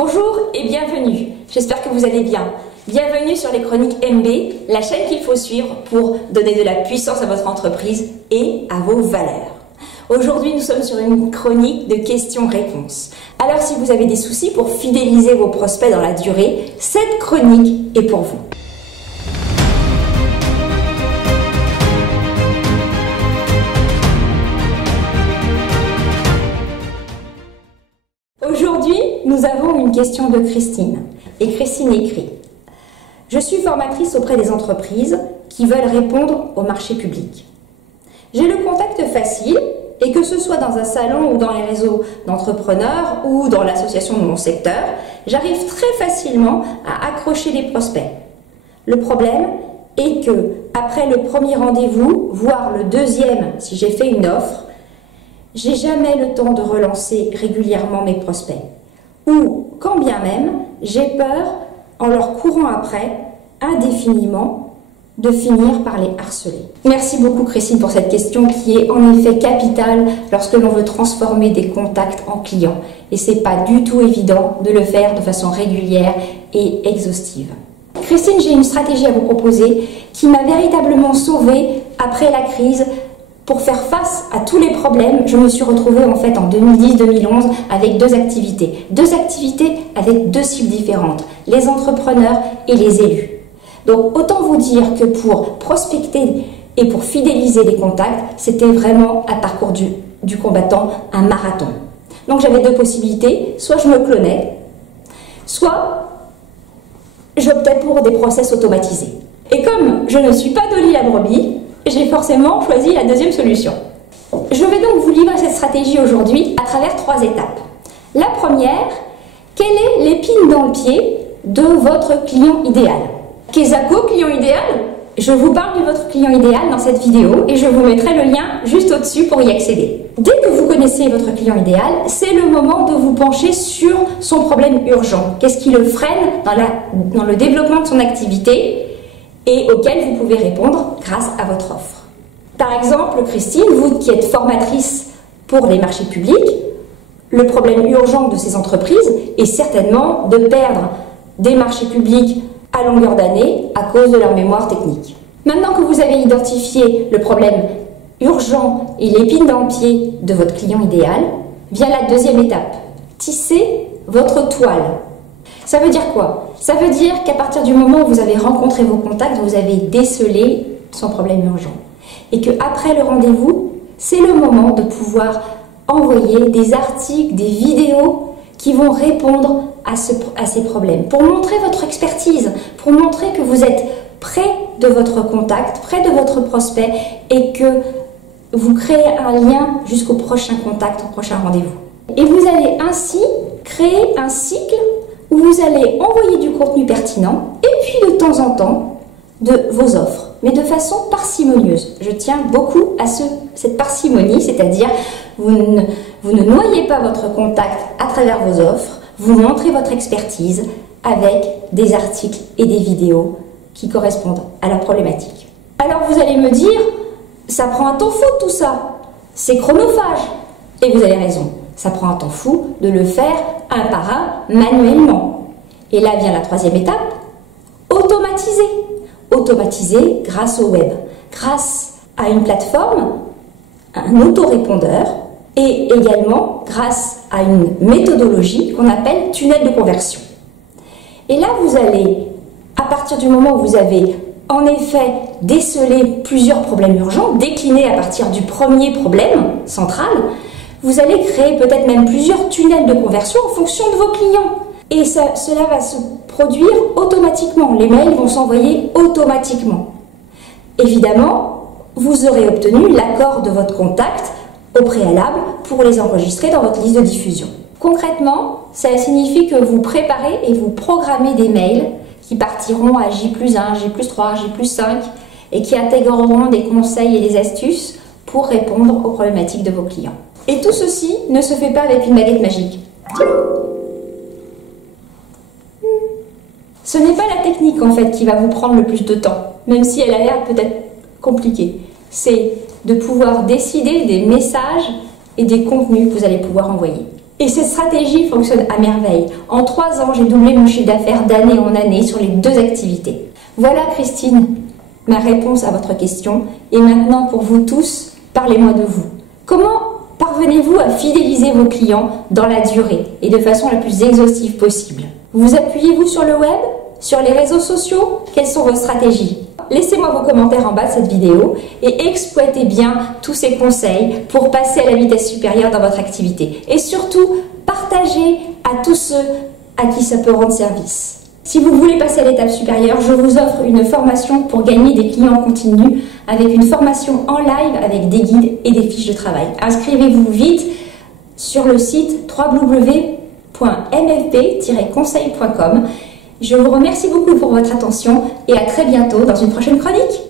Bonjour et bienvenue, j'espère que vous allez bien. Bienvenue sur les Chroniques MB, la chaîne qu'il faut suivre pour donner de la puissance à votre entreprise et à vos valeurs. Aujourd'hui, nous sommes sur une chronique de questions-réponses. Alors si vous avez des soucis pour fidéliser vos prospects dans la durée, cette chronique est pour vous. Aujourd'hui, nous avons une question de Christine. Et Christine écrit: je suis formatrice auprès des entreprises qui veulent répondre au marché public. J'ai le contact facile et que ce soit dans un salon ou dans les réseaux d'entrepreneurs ou dans l'association de mon secteur, j'arrive très facilement à accrocher des prospects. Le problème est que après le premier rendez-vous, voire le deuxième si j'ai fait une offre, j'ai jamais le temps de relancer régulièrement mes prospects. Ou, quand bien même, j'ai peur, en leur courant après, indéfiniment, de finir par les harceler. Merci beaucoup Christine pour cette question qui est en effet capitale lorsque l'on veut transformer des contacts en clients. Et c'est pas du tout évident de le faire de façon régulière et exhaustive. Christine, j'ai une stratégie à vous proposer qui m'a véritablement sauvée après la crise. Pour faire face à tous les problèmes, je me suis retrouvée en fait en 2010-2011 avec deux activités. Deux activités avec deux cibles différentes, les entrepreneurs et les élus. Donc autant vous dire que pour prospecter et pour fidéliser les contacts, c'était vraiment un parcours du combattant, un marathon. Donc j'avais deux possibilités, soit je me clonais, soit j'optais pour des process automatisés. Et comme je ne suis pas Dolly la brebis, j'ai forcément choisi la deuxième solution. Je vais donc vous livrer cette stratégie aujourd'hui à travers trois étapes. La première, quelle est l'épine dans le pied de votre client idéal? Qu'est-ce que client idéal? Je vous parle de votre client idéal dans cette vidéo et je vous mettrai le lien juste au-dessus pour y accéder. Dès que vous connaissez votre client idéal, c'est le moment de vous pencher sur son problème urgent. Qu'est-ce qui le freine dans le développement de son activité et auquel vous pouvez répondre grâce à votre offre. Par exemple, Christine, vous qui êtes formatrice pour les marchés publics, le problème urgent de ces entreprises est certainement de perdre des marchés publics à longueur d'année à cause de leur mémoire technique. Maintenant que vous avez identifié le problème urgent et l'épine dans le pied de votre client idéal, vient la deuxième étape. Tissez votre toile. Ça veut dire quoi? Ça veut dire qu'à partir du moment où vous avez rencontré vos contacts, vous avez décelé son problème urgent. Et qu'après le rendez-vous, c'est le moment de pouvoir envoyer des articles, des vidéos qui vont répondre à ces problèmes. Pour montrer votre expertise, pour montrer que vous êtes près de votre contact, près de votre prospect et que vous créez un lien jusqu'au prochain contact, au prochain rendez-vous. Et vous allez ainsi créer un cycle où vous allez envoyer du contenu pertinent et puis de temps en temps de vos offres, mais de façon parcimonieuse. Je tiens beaucoup à cette parcimonie, c'est-à-dire vous ne noyez pas votre contact à travers vos offres, vous montrez votre expertise avec des articles et des vidéos qui correspondent à la problématique. Alors vous allez me dire, ça prend un temps fou tout ça, c'est chronophage. Et vous avez raison, ça prend un temps fou de le faire un par un manuellement. Et là vient la troisième étape, automatiser. Automatiser grâce au web, grâce à une plateforme, un autorépondeur et également grâce à une méthodologie qu'on appelle tunnel de conversion. Et là vous allez, à partir du moment où vous avez en effet décelé plusieurs problèmes urgents, déclinés à partir du premier problème central, vous allez créer peut-être même plusieurs tunnels de conversion en fonction de vos clients. Et cela va se produire automatiquement. Les mails vont s'envoyer automatiquement. Évidemment, vous aurez obtenu l'accord de votre contact au préalable pour les enregistrer dans votre liste de diffusion. Concrètement, ça signifie que vous préparez et vous programmez des mails qui partiront à J+1, J+3, J+5 et qui intégreront des conseils et des astuces pour répondre aux problématiques de vos clients. Et tout ceci ne se fait pas avec une baguette magique. Ce n'est pas la technique en fait qui va vous prendre le plus de temps, même si elle a l'air peut-être compliquée. C'est de pouvoir décider des messages et des contenus que vous allez pouvoir envoyer. Et cette stratégie fonctionne à merveille. En 3 ans, j'ai doublé mon chiffre d'affaires d'année en année sur les 2 activités. Voilà Christine, ma réponse à votre question. Et maintenant pour vous tous, parlez-moi de vous. Comment parvenez-vous à fidéliser vos clients dans la durée et de façon la plus exhaustive possible? Vous appuyez-vous sur le web? Sur les réseaux sociaux? Quelles sont vos stratégies? Laissez-moi vos commentaires en bas de cette vidéo et exploitez bien tous ces conseils pour passer à la vitesse supérieure dans votre activité. Et surtout, partagez à tous ceux à qui ça peut rendre service. Si vous voulez passer à l'étape supérieure, je vous offre une formation pour gagner des clients en continu avec une formation en live avec des guides et des fiches de travail. Inscrivez-vous vite sur le site www.mfp-conseil.com. Je vous remercie beaucoup pour votre attention et à très bientôt dans une prochaine chronique.